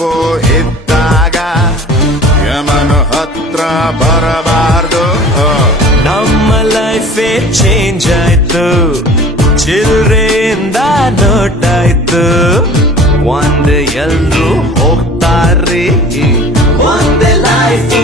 ನಾವು ಇದ್ದಾಗ ಯಮನು ಹತ್ರ ಬರಬಾರ್ದು. ನಮ್ಮ ಲೈಫೇ ಚೇಂಜ್ ಆಯ್ತು, ಚಿಲ್ರೆಯಿಂದ ನೋಟಾಯ್ತು. ಒಂದೇ ಎಲ್ರು ಹೋಗ್ತಾರ್ರಿ, ಒಂದೇ ಲೈಫು